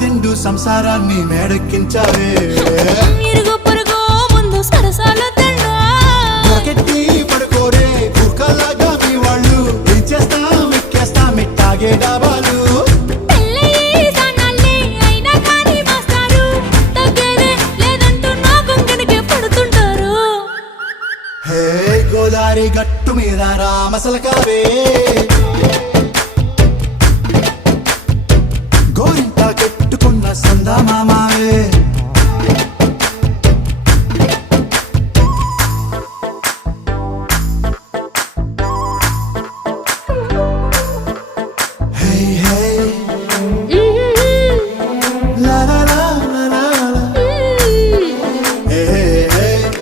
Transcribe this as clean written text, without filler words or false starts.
దిండు సంసారాన్ని మేడెక్కించావే ఇరుగు పొరుగు ముందు సరసాలు తండా దొరకెట్టి పడుకోరే కుక్కలాగా మీ వాళ్ళు పెంచేస్తాం ఎక్కేస్తాం ఎట్టాగే డాబాలు పెళ్ళయి సన్నాళ్ళే అయినా కానీ మాస్తారు తగ్గేదే లేదంటూ నా కొంగనికే పడుతుంటారు హే గోదారి గట్టు మీద రామసలకావే